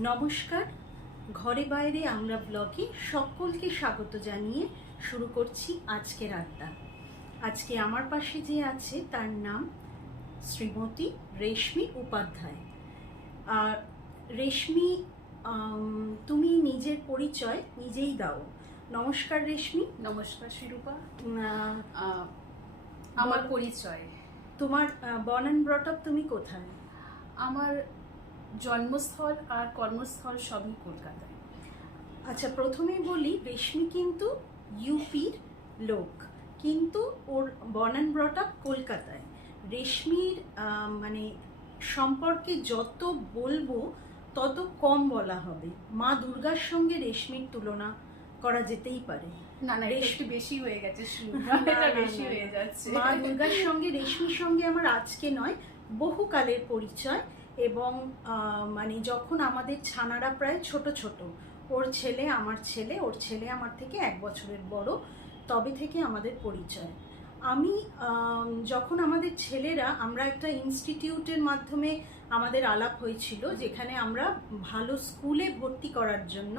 নমস্কার। ঘরে বাইরে আমরা ব্লগে সকলকে স্বাগত জানিয়ে শুরু করছি আজকের আড্ডা। আজকে আমার পাশে যে আছে তার নাম শ্রীমতী রেশমি উপাধ্যায়। আর রেশমি তুমি নিজের পরিচয় নিজেই দাও। নমস্কার রেশমি। নমস্কার শিরূপা। আমার পরিচয়। তোমার বর্ন অ্যান্ড ব্রট আপ তুমি কোথায়? আমার জন্মস্থল আর কর্মস্থল সবই কলকাতায়। আচ্ছা প্রথমে বলি রেশমি কিন্তু ইউপির লোক কিন্তু ওর বর্ন অ্যান্ড ব্রট আপ কলকাতায়। রেশমির মানে সম্পর্কে যত বলব তত কম বলা হবে। মা দুর্গার সঙ্গে রেশমির তুলনা করা যেতেই পারে। না না একটু বেশি হয়ে গেছে এটা বেশি হয়ে যাচ্ছে। মা দুর্গার সঙ্গে রেশমির সঙ্গে আমার আজকে নয় বহুকালের পরিচয়। এবং মানে যখন আমাদের ছানারা প্রায় ছোট ছোট, ওর ছেলে আমার ছেলে, ওর ছেলে আমার থেকে এক বছরের বড়, তবে থেকে আমাদের পরিচয়। আমি যখন আমাদের ছেলেরা, আমরা একটা ইনস্টিটিউটের মাধ্যমে আমাদের আলাপ হয়েছিল, যেখানে আমরা ভালো স্কুলে ভর্তি করার জন্য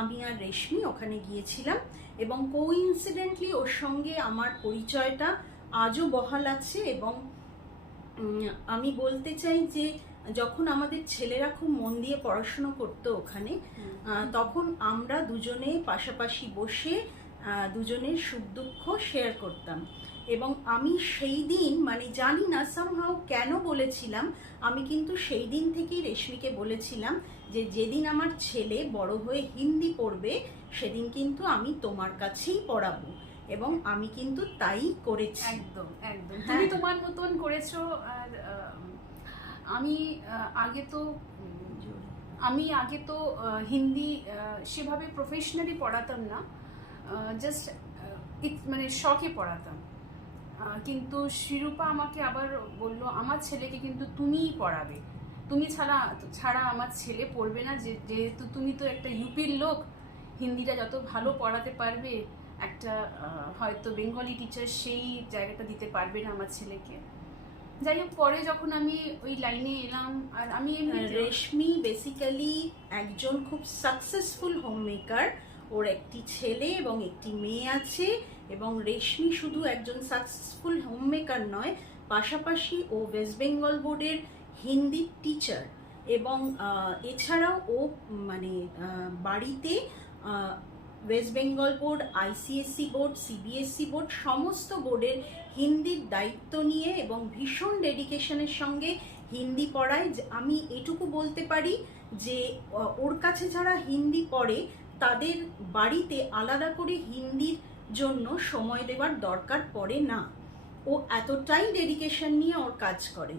আমি আর রেশমি ওখানে গিয়েছিলাম এবং কোইন্সিডেন্টলি ওর সঙ্গে আমার পরিচয়টা আজও বহাল আছে এবং আমি বলতে চাই যে যখন আমাদের ছেলেরা খুব মন দিয়ে পড়াশুনো করতো ওখানে তখন আমরা দুজনে পাশাপাশি বসে দুজনের সুখ দুঃখ শেয়ার করতাম। এবং আমি সেই দিন মানে জানি না সামহাও কেন বলেছিলাম আমি কিন্তু সেই দিন থেকেই রেশমিকে বলেছিলাম যে যেদিন আমার ছেলে বড় হয়ে হিন্দি পড়বে সেদিন কিন্তু আমি তোমার কাছেই পড়াবো। এবং আমি কিন্তু তাই করেছি। একদম একদম। হ্যাঁ। তুমি তোমার মতন করেছ আর আমি আগে তো, আমি আগে তো হিন্দি সেভাবে প্রফেশনালি পড়াতাম না জাস্ট মানে শখে পড়াতাম। কিন্তু শিরূপা আমাকে আবার বলল, আমার ছেলেকে কিন্তু তুমিই পড়াবে। তুমি ছাড়া ছাড়া আমার ছেলে পড়বে না যেহেতু তুমি তো একটা ইউপির লোক, হিন্দিটা যত ভালো পড়াতে পারবে, একটা হয়তো বেঙ্গলি টিচার সেই জায়গাটা দিতে পারবে না আমার ছেলেকে। যাই হোক পরে যখন আমি ওই লাইনে এলাম আর আমি রেশমি বেসিক্যালি একজন খুব সাকসেসফুল হোম মেকার ওর একটি ছেলে এবং একটি মেয়ে আছে এবং রেশমি শুধু একজন সাকসেসফুল হোম মেকার নয় পাশাপাশি ও ওয়েস্ট বেঙ্গল বোর্ডের হিন্দি টিচার এবং এছাড়াও ও মানে বাড়িতে west Bengal board ICSC board CBSC board সমস্ত বোর্ডের হিন্দির দায়িত্ব নিয়ে এবং ভীষণ ডেডিকেশনের সঙ্গে হিন্দি পড়ায় আমি এটুকু বলতে পারি যে ওর কাছে যারা হিন্দি পড়ে তাদের বাড়িতে আলাদা করে হিন্দির জন্য সময় দেওয়ার দরকার পড়ে না। ও এতটাই ডেডিকেশন নিয়ে ওর কাজ করে।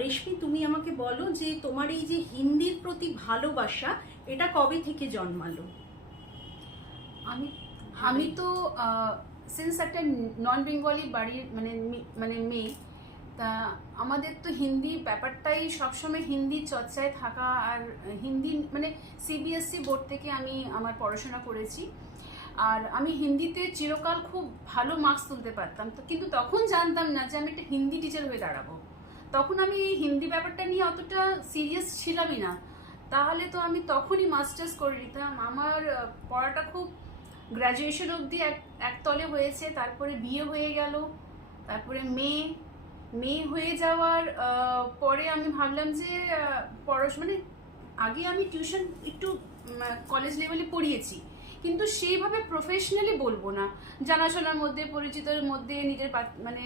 রেশমি তুমি আমাকে বলো যে তোমার এই যে হিন্দির প্রতি ভালোবাসা এটা কবে থেকে জন্মালো? আমি আমি তো সিন্স একটা নন বেঙ্গলি বাড়ির মানে মানে মেয়ে, তা আমাদের তো হিন্দি ব্যাপারটাই সবসময় হিন্দি চর্চায় থাকা আর হিন্দি মানে সিবিএসসি বোর্ড থেকে আমি আমার পড়াশোনা করেছি। আর আমি হিন্দিতে চিরকাল খুব ভালো মার্কস তুলতে পারতাম। তো কিন্তু তখন জানতাম না যে আমি একটা হিন্দি টিচার হয়ে দাঁড়াবো। তখন আমি এই হিন্দি ব্যাপারটা নিয়ে অতটা সিরিয়াস ছিলামই না। তাহলে তো আমি তখনই মাস্টার্স করে নিতাম। আমার পড়াটা খুব গ্র্যাজুয়েশন অবধি এক একতলে হয়েছে তারপরে বিয়ে হয়ে গেল তারপরে মেয়ে মেয়ে হয়ে যাওয়ার পরে আমি ভাবলাম যে আহ, পড়াশোনা মানে আগে আমি টিউশন একটু কলেজ লেভেলে পড়িয়েছি কিন্তু সেইভাবে প্রফেশনালি বলব না। জানাশোনার মধ্যে পরিচিতর মধ্যে নিজের মানে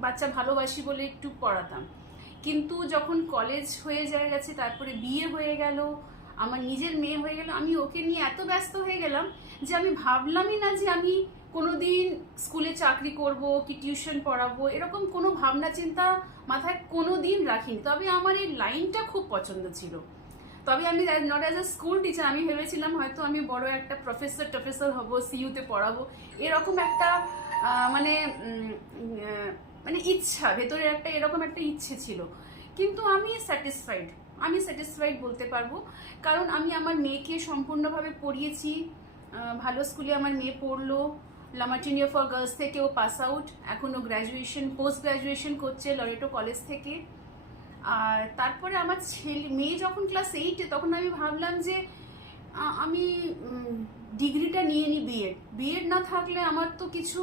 বাচ্চা ভালোবাসি বলে একটু পড়াতাম। কিন্তু যখন কলেজ হয়ে যায় গেছে তারপরে বিয়ে হয়ে গেল আমার নিজের মেয়ে হয়ে গেল, আমি ওকে নিয়ে এত ব্যস্ত হয়ে গেলাম যে আমি ভাবলামই না যে আমি কোনো দিন স্কুলে চাকরি করব কি টিউশন পড়াবো, এরকম কোনো ভাবনা চিন্তা মাথায় কোনো দিন রাখিনি। তবে আমার এই লাইনটা খুব পছন্দ ছিল। তবে আমি not as a school teacher আমি ভেবেছিলাম হয়তো আমি বড় একটা প্রফেসর টফেসর হব সিইউতে পড়াবো। এরকম একটা মানে মানে ইচ্ছা, ভেতরের একটা এরকম একটা ইচ্ছে ছিল। কিন্তু আমি স্যাটিসফাইড আমি স্যাটিসফাইড বলতে পারব। কারণ আমি আমার মেয়েকে সম্পূর্ণভাবে পড়িয়েছি। ভালো স্কুলে আমার মেয়ে পড়ল। লামাটিনিয়া ফর গার্লস থেকে ও পাস আউট এখনও গ্র্যাজুয়েশন পোস্ট গ্র্যাজুয়েশন করছে লরেটো কলেজ থেকে। আর তারপরে আমার ছেলে মেয়ে যখন ক্লাস এইটে তখন আমি ভাবলাম যে আমি ডিগ্রিটা নিয়ে নিই বিএড বিএড না থাকলে আমার তো কিছু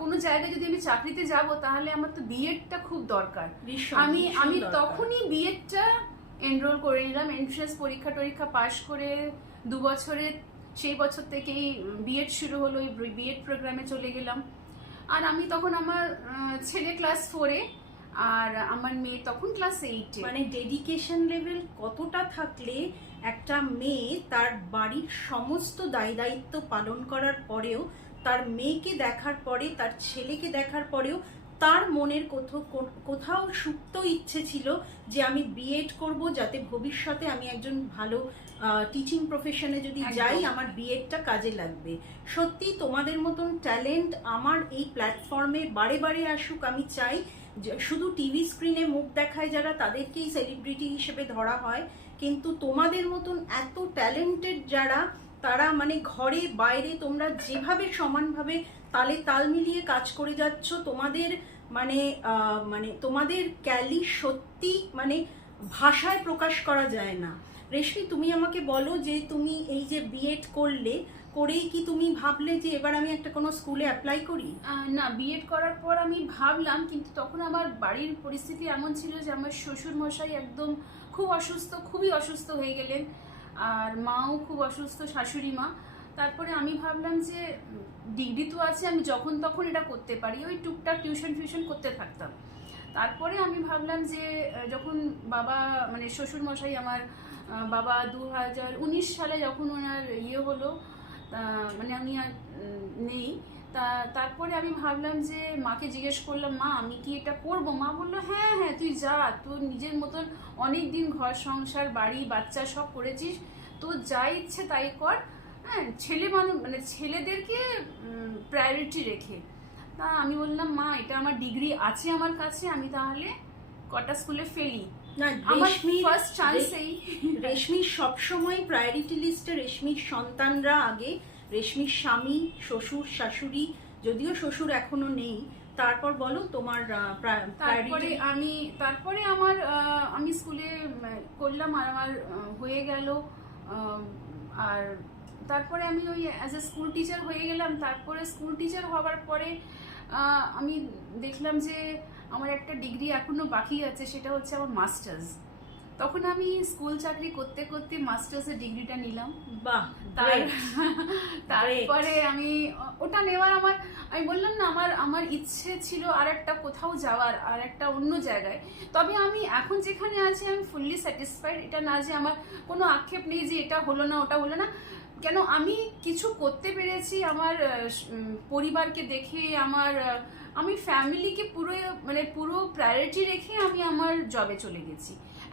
কোনো জায়গায় যদি আমি চাকরিতে যাব তাহলে আমার তো বিএডটা খুব দরকার। আমি আমি। তখনই বিএডটা এনরোল করে নিলাম। এন্ট্রান্স পরীক্ষা টরীক্ষা পাশ করে দু বছরে, সেই বছর থেকেই বিএড শুরু হলো ওই বিএড প্রোগ্রামে চলে গেলাম। আর আমি তখন আমার ছেলে ক্লাস ফোরে আর আমার মেয়ে তখন ক্লাস এইটে মানে ডেডিকেশন লেভেল কতটা থাকলে একটা মেয়ে তার বাড়ির সমস্ত দায় দায়িত্ব পালন করার পরেও, তার মেয়েকে দেখার পরে, তার ছেলেকে দেখার পরেও তার মনের কোথাও কোথাও সুপ্ত ইচ্ছে ছিল যে আমি বিএড করব যাতে ভবিষ্যতে আমি একজন ভালো টিচিং প্রফেশনে যদি যাই আমার বিএডটা কাজে লাগবে। সত্যি তোমাদের মতন ট্যালেন্ট আমার এই প্ল্যাটফর্মে বারে বারে আসুক আমি চাই শুধু টিভি স্ক্রিনে মুখ দেখায় যারা তাদেরকেই সেলিব্রিটি হিসেবে ধরা হয়। কিন্তু তোমাদের মতন এত ট্যালেন্টেড যারা তারা মানে ঘরে বাইরে তোমরা যেভাবে সমানভাবে তালে তাল মিলিয়ে কাজ করে যাচ্ছ তোমাদের মানে মানে তোমাদের ক্যালি সত্যি মানে ভাষায় প্রকাশ করা যায় না। রেশমি, তুমি আমাকে বলো যে তুমি এই যে বিএড করলে, করেই কি তুমি ভাবলে যে এবার আমি একটা কোনো স্কুলে অ্যাপ্লাই করি? না বিএড করার পর আমি ভাবলাম, কিন্তু তখন আমার বাড়ির পরিস্থিতি এমন ছিল যে আমার শ্বশুর মশাই একদম খুব অসুস্থ, খুবই অসুস্থ হয়ে গেলেন। আর মাও খুব অসুস্থ, শাশুড়ি মা। তারপরে আমি ভাবলাম যে ডিগ্রি তো আছে, আমি যখন তখন এটা করতে পারি। ওই টুকটাক টিউশন ফিউশন করতে থাকতাম। তারপরে আমি ভাবলাম যে যখন বাবা মানে শ্বশুর মশাই আমার বাবা দু উনিশ সালে যখন ওনার ইয়ে হলো মানে আমি আর নেই। তা, তারপরে আমি ভাবলাম যে মাকে জিজ্ঞেস করলাম, মা, আমি কি এটা করব? মা বলল হ্যাঁ হ্যাঁ তুই যা, তোর নিজের মতন অনেক দিন ঘর সংসার, বাড়ি, বাচ্চা সব করেছিস তো যা ইচ্ছে তাই কর হ্যাঁ ছেলে মানুষ মানে ছেলেদেরকে প্রায়োরিটি রেখে। তা আমি বললাম মা এটা আমার ডিগ্রি আছে আমার কাছে আমি তাহলে কটা স্কুলে ফেলি আমার রেশমির ফার্স্ট চান্সেই রেশমির সবসময় প্রায়োরিটি লিস্টে রেশমির সন্তানরা আগে রেশমির স্বামী শ্বশুর শাশুড়ি যদিও শ্বশুর এখনও নেই। তারপর বলো তোমার তারপরে আমি তারপরে আমার আমি স্কুলে করলাম আর আমার হয়ে গেল আর তারপরে আমি ওই অ্যাজ এ স্কুল টিচার হয়ে গেলাম। তারপরে স্কুল টিচার হওয়ার পরে আমি দেখলাম যে আমার একটা ডিগ্রি এখনও বাকি আছে সেটা হচ্ছে আমার মাস্টার্স তখন আমি স্কুল চাকরি করতে করতে মাস্টার্সের ডিগ্রিটা নিলাম। বাহ তার তারপরে আমি ওটা নেওয়ার আমার আমি বললাম না আমার আমার ইচ্ছে ছিল আর একটা কোথাও যাওয়ার আর একটা অন্য জায়গায়। তবে আমি এখন যেখানে আছি আমি ফুললি স্যাটিসফাইড এটা না যে আমার কোনো আক্ষেপ নেই যে এটা হলো না ওটা হলো না। কেন আমি কিছু করতে পেরেছি আমার পরিবারকে দেখে আমার আমি ফ্যামিলিকে পুরো মানে পুরো প্রায়োরিটি রেখে আমি আমার জবে চলে গেছি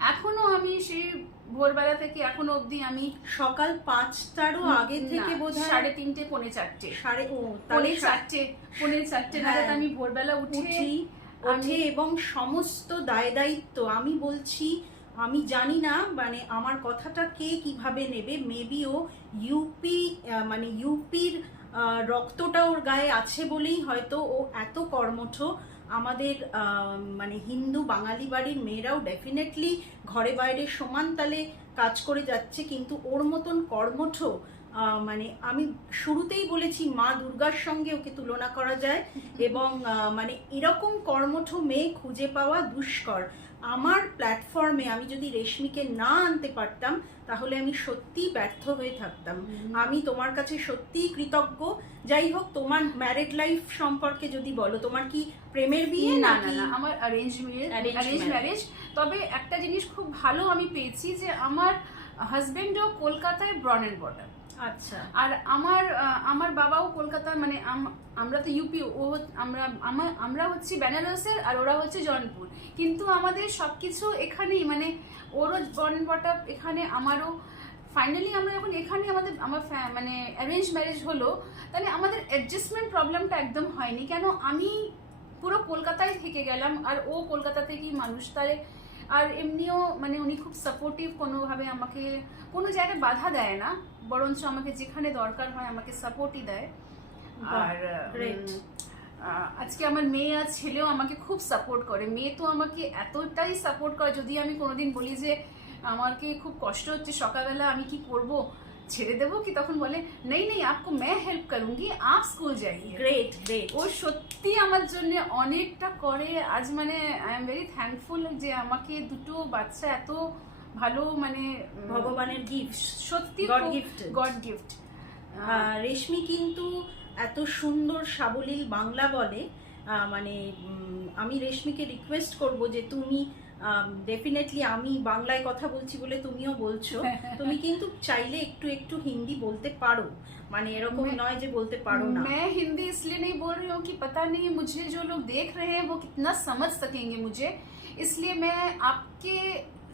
এখনও আমি সেই ভোরবেলা থেকে এখনও অবধি আমি সকাল পাঁচটারও আগে থেকে না, বোধ সাড়ে তিনটে পৌনে চারটে সাড়ে ও পৌনে চারটে পৌনে চারটে হ্যাঁ। নাগাদ আমি ভোরবেলা উঠে উঠি ওঠে এবং সমস্ত দায় দায়িত্ব আমি বলছি আমি জানি না মানে আমার কথাটা কে কীভাবে নেবে মেবি ও ইউপি মানে ইউপির রক্তটা ওর গায়ে আছে বলেই হয়তো ও এত কর্মঠ। আমাদের মানে হিন্দু বাঙালি বাড়ির মেয়েরাও ডেফিনেটলি ঘরে বাইরে সমান তালে কাজ করে যাচ্ছে কিন্তু ওর মতন কর্মঠ মানে আমি শুরুতেই বলেছি মা দুর্গার সঙ্গে ওকে তুলনা করা যায় এবং মানে এরকম কর্মঠ মেয়ে খুঁজে পাওয়া দুষ্কর। আমার প্ল্যাটফর্মে আমি যদি রেশমিকে না আনতে পারতাম তাহলে আমি সত্যিই ব্যর্থ হয়ে থাকতাম। আমি তোমার কাছে সত্যিই কৃতজ্ঞ। যাই হোক তোমার ম্যারেড লাইফ সম্পর্কে যদি বলো তোমার কি প্রেমের বিয়ে না না না আমার অ্যারেঞ্জ ম্যারেজ অ্যারেঞ্জ ম্যারেজ তবে একটা জিনিস খুব ভালো আমি পেয়েছি যে আমার হাজবেন্ডও কলকাতায় ব্রন অ্যান্ড বর্ডার আচ্ছা। আর আমার আমার বাবাও কলকাতা মানে আম- আমরা তো ইউপি ও আমরা, আমা- আমরা হচ্ছি বেনারসের আর ওরা হচ্ছে জনপুর কিন্তু আমাদের সবকিছু এখানেই মানে ওরও বর্ন এখানে, আমারও ফাইনালি আমরা যখন এখানে আমাদের, আমার মানে অ্যারেঞ্জ ম্যারেজ হলো, তাহলে আমাদের অ্যাডজাস্টমেন্ট প্রবলেমটা একদম হয়নি। কেন আমি পুরো কলকাতায় থেকে গেলাম, আর ও কলকাতা থেকেই মানুষ তারে আর এমনিও মানে উনি খুব সাপোর্টিভ কোনোভাবে আমাকে কোনো জায়গায় বাধা দেয় না বরঞ্চ আমাকে যেখানে দরকার হয় আমাকে সাপোর্টই দেয়। আর আজকে আমার মেয়ে আর ছেলেও আমাকে খুব সাপোর্ট করে। মেয়ে তো আমাকে এতটাই সাপোর্ট করে যদি আমি কোনোদিন বলি যে আমাকে খুব কষ্ট হচ্ছে সকালবেলা আমি কি করব? ছেড়ে দেবো কি তখন বলে নেই নেই আপকো मैं হেল্প করুঙ্গি আপ স্কুল যাইয়ে গ্রেট গ্রেট ও সত্যি আমার জন্য অনেকটা করে। আজ মানে আই এম ভেরি থ্যাঙ্কফুল যে আমাকে দুটো বাচ্চা এত ভালো মানে ভগবানের গিফট সত্যি god gift god gift Reshmi কিন্তু এত সুন্দর সাবলীল বাংলা বলে। মানে আমি রেশমিকে রিকোয়েস্ট করব যে তুমি ডেফিনেটলি আমি বাংলায় কথা বলছি বলে তুমিও বলছো তুমি কিন্তু চাইলে একটু একটু হিন্দি বলতে পারো মানে এরকম मैं- নয় যে বলতে পারো না मैं हिंदी इसलिए नहीं बोल रही हूँ कि पता नहीं मुझे जो लोग देख रहे हैं वो कितना समझ सकेंगे मुझे इसलिए मैं आपके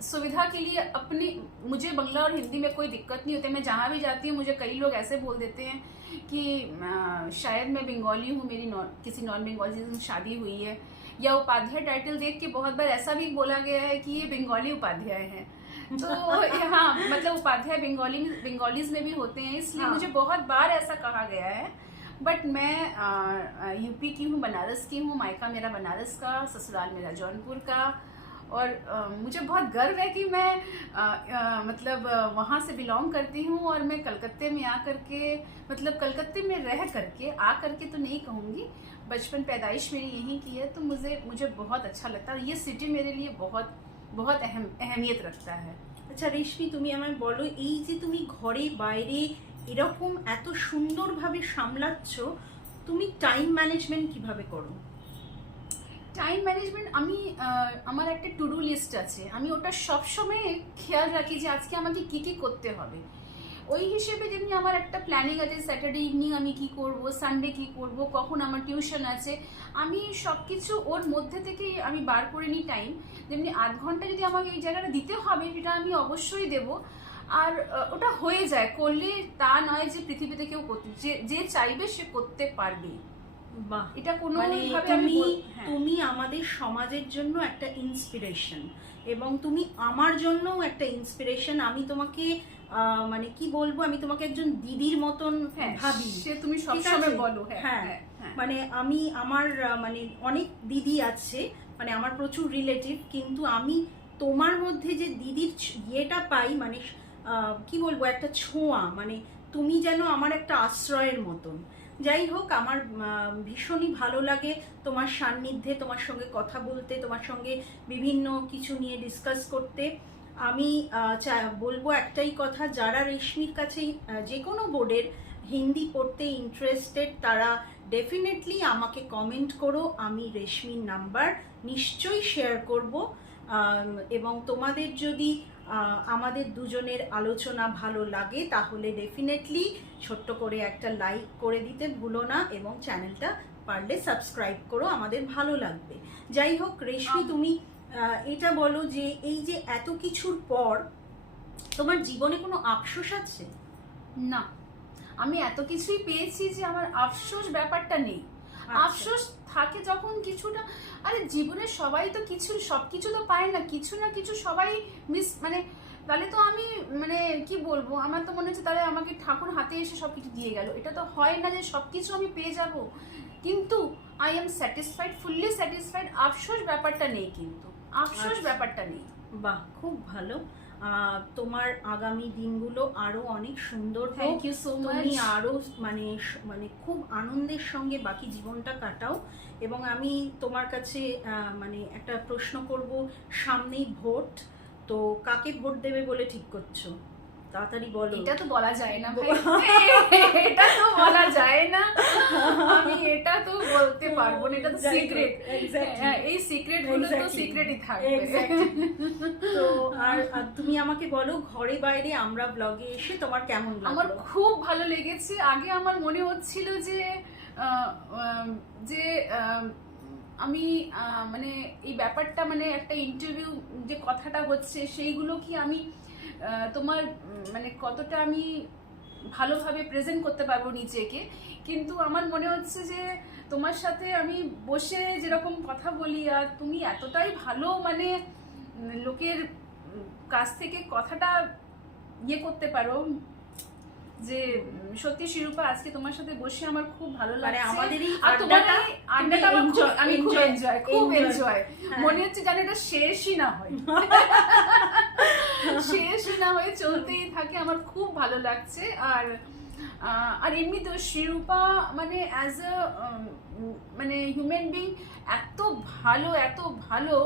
सुविधा के लिए अपनी मुझे बंगला और हिंदी में कोई दिक्कत नहीं होती मैं जहाँ भी जाती हूँ मुझे कई लोग ऐसे बोल देते हैं कि अ, शायद मैं बंगाली हूँ मेरी नॉन किसी नॉन बंगाली से शादी हुई है या उपाध्याय टाइटल देख के बहुत बार ऐसा भी बोला गया है कि ये बंगाली उपाध्याय हैं। तो हाँ मतलब उपाध्याय बंगाली बंगालीज में भी होते हैं इसलिए हाँ। मुझे बहुत बार ऐसा कहा गया है। बट मैं यूपी की हूँ बनारस की हूँ मायका मेरा बनारस का ससुराल मेरा जौनपुर का। और अ, मुझे बहुत गर्व है कि मैं अ, अ, मतलब वहाँ से बिलोंग करती हूँ और मैं कलकत्ते में आ करके मतलब कलकत्ते में रह करके आ करके तो नहीं कहूँगी बचपन पैदाइश मेरी यहीं की है तो मुझे मुझे बहुत अच्छा लगता है ये सिटी मेरे लिए बहुत बहुत अहम अहमियत रखता है আচ্ছা রেশমি তুমি আমায় বলো এই যে তুমি ঘরে বাইরে এরকম এত সুন্দরভাবে সামলাচ্ছ তুমি টাইম ম্যানেজমেন্ট কিভাবে করো টাইম ম্যানেজমেন্ট আমি আহ, আমার একটা টু ডু লিস্ট আছে আমি ওটা সবসময় খেয়াল রাখি যে আজকে আমাকে কি কি করতে হবে ওই হিসেবে যেমনি আমার একটা প্ল্যানিং আছে স্যাটারডে ইভিনিং আমি কি করব সানডে কি করব কখন আমার টিউশন আছে আমি সব কিছু ওর মধ্যে থেকেই আমি বার করে নিই টাইম যেমনি আধ ঘণ্টা যদি আমাকে এই জায়গাটা দিতে হবে সেটা আমি অবশ্যই দেব। আর ওটা হয়ে যায় করলে তা নয় যে পৃথিবীতে কেউ করতে যে যে চাইবে সে করতে পারবে। বাহ এটা কোনো মানে আমি তুমি হ্যাঁ। তুমি আমাদের সমাজের জন্য একটা ইন্সপিরেশন এবং তুমি আমার জন্যও একটা ইন্সপিরেশন আমি তোমাকে মানে কি বলব আমি তোমাকে একজন দিদির মতন হ্যাঁ ভাবি সে তুমি সবসময় বলো হ্যাঁ হ্যাঁ। হ্যাঁ। মানে আমি আমার মানে অনেক দিদি আছে মানে আমার প্রচুর রিলেটিভ কিন্তু আমি তোমার মধ্যে যে দিদির ইয়েটা পাই মানে কি বলব একটা ছোঁয়া মানে তুমি যেন আমার একটা আশ্রয়ের মতন যাই হোক আমার ভীষণই ভালো লাগে তোমার সান্নিধ্যে তোমার সঙ্গে কথা বলতে তোমার সঙ্গে বিভিন্ন কিছু নিয়ে ডিসকাস করতে আমি চা- বলব একটাই কথা যারা রেশমির কাছে যে কোনো বোর্ডের হিন্দি পড়তে ইন্টারেস্টেড তারা ডেফিনেটলি আমাকে কমেন্ট করো আমি রেশমির নাম্বার নিশ্চয়ই শেয়ার করব। এবং তোমাদের যদি আমাদের দুজনের আলোচনা ভালো লাগে তাহলে ডেফিনেটলি ছোট্ট করে একটা লাইক করে দিতে ভুলো না এবং চ্যানেলটা পারলে সাবস্ক্রাইব করো আমাদের ভালো লাগবে। যাই হোক রেশমি তুমি এটা বলো যে এই যে এত কিছুর পর তোমার জীবনে কোনো আফসোস আছে? না। আমি এত কিছুই পেয়েছি যে আমার আফসোস ব্যাপারটা নেই। আচ্ছা। আফসোস থাকে যখন কিছুটা আরে জীবনে সবাই তো কিছু সব কিছু তো পায় না কিছু না কিছু সবাই মিস মানে তাহলে তো আমি মানে কি বলব আমার তো মনে হচ্ছে তাহলে আমাকে ঠাকুর হাতে এসে সব কিছু দিয়ে গেল। এটা তো হয় না যে সব কিছু আমি পেয়ে যাব। কিন্তু I am satisfied fully satisfied আফসোস ব্যাপারটা নেই কিন্তু। আফসোস আচ্ছা। ব্যাপারটা নেই। বাহ খুব ভালো। আহ, তোমার আগামী দিনগুলো আরও অনেক সুন্দর থ্যাংক ইউ সো মাচ তুমি আরও মানে মানে খুব আনন্দের সঙ্গে বাকি জীবনটা কাটাও। এবং আমি তোমার কাছে আহ, মানে একটা প্রশ্ন করব সামনেই ভোট তো কাকে ভোট দেবে বলে ঠিক করছ? তাড়াতাড়ি বলো। এটা তো বলা যায় না এটা তো বলা যায় না। আমি এটা তো বলতে পারব না এটা তো সিক্রেট exactly. এই সিক্রেটগুলো তো সিক্রেটই থাকবে. তো আর তুমি আমাকে বলো ঘরে বাইরে আমরা ব্লগে এসে তোমার কেমন আমার খুব ভালো লেগেছে। আগে আমার মনে হচ্ছিল যে যে আমি মানে এই ব্যাপারটা মানে একটা ইন্টারভিউ যে কথাটা হচ্ছে সেইগুলো কি আমি তোমার মানে কতটা আমি ভালোভাবে প্রেজেন্ট করতে পারব নিজেকে। কিন্তু আমার মনে হচ্ছে যে তোমার সাথে আমি বসে যেরকম কথা বলি আর তুমি এতটাই ভালো মানে লোকের কাছ থেকে কথাটা ইয়ে করতে পারো যে সত্যি শিরূপা আজকে তোমার সাথে বসে আমার খুব ভালো লাগে লাগছে। আমাদের আর আড্ডাটা আমি খুব এনজয় খুব এনজয় হ্যাঁ। মনে হচ্ছে যেন এটা শেষই না হয়। শেষই না হয়ে চলতেই থাকে, আমার খুব ভালো লাগছে। আর আর এমনি তো শিরূপা মানে অ্যাজ আ মানে হিউম্যান বিং এত ভালো এত ভালো।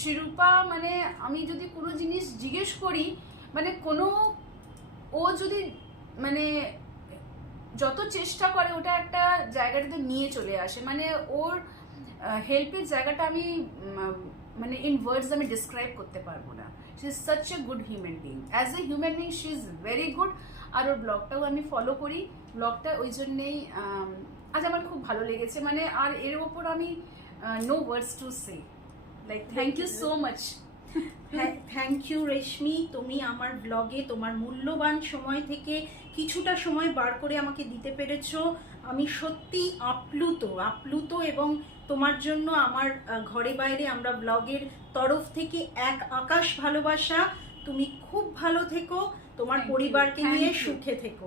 শিরূপা মানে আমি যদি কোনো জিনিস জিজ্ঞেস করি মানে কোনো, ও যদি মানে যত চেষ্টা করে, ওটা একটা জায়গাটাতে নিয়ে চলে আসে। মানে ওর হেল্পের জায়গাটা আমি মানে ইন ওয়ার্ডস আমি ডিসক্রাইব করতে পারব না। She is such a good human being as a human being she is very good আর ওর ব্লগটাও আমি ফলো করি। ব্লগটা ওই জন্যেই আজ আমার খুব ভালো লেগেছে। মানে আর এর ওপর আমি no words to say like thank you so much thank you Reshmi তুমি আমার ব্লগে তোমার মূল্যবান সময় থেকে কিছুটা সময় বার করে আমাকে দিতে পেরেছ। আমি সত্যি আপ্লুত আপ্লুত এবং তোমার জন্য আমার ঘরে বাইরে আমরা ব্লগের তরফ থেকে এক আকাশ ভালোবাসা। তুমি খুব ভালো থেকো তোমার পরিবারকে নিয়ে সুখে থেকো।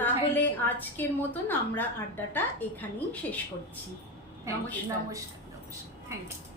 তাহলে আজকের মতন আমরা আড্ডাটা এখানেই শেষ করছি। নমস্কার নমস্কার। নমস্কার নমস্কার থ্যাংক ইউ